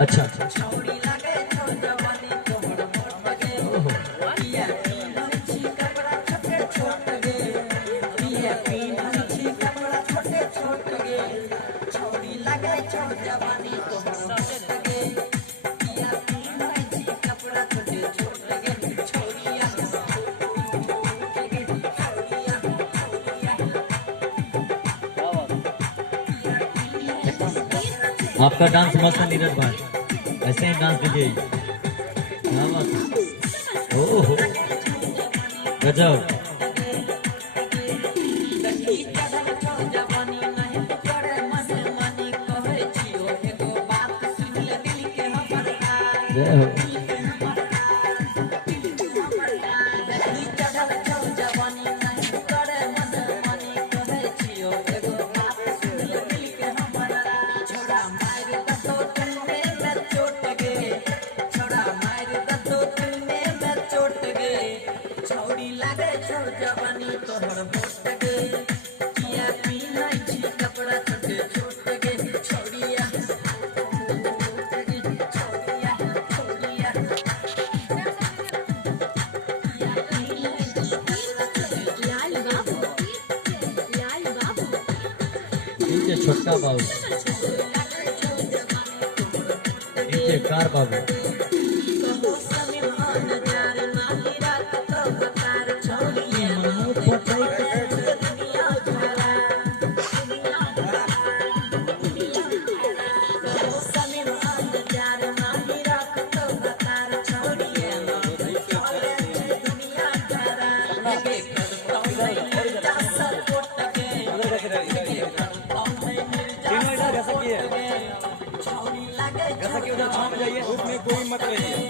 अच्छा आपका डांस मस्त है नीरज भाई, ऐसे ही डांस दीजिए। क्या बात है, ओहो गजब। जय हो। छोटका बाबू, कार बाबू, में कोई मत नहीं।